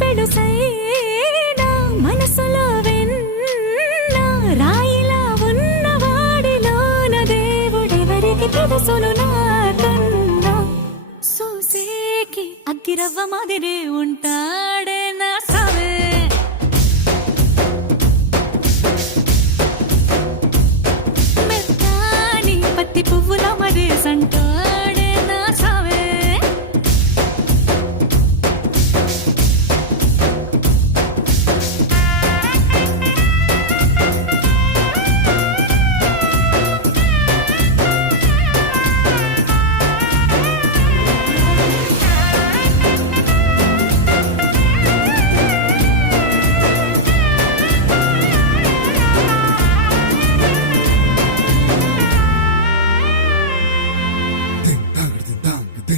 పెడుసైనా మనసులో వెన్న రాయిలా ఉన్నవాడిలోన దేవుడెవరికి తెలుసును నాకన్నా చూసేకి అగ్గిరవ్వ మాదిరే ఉంటా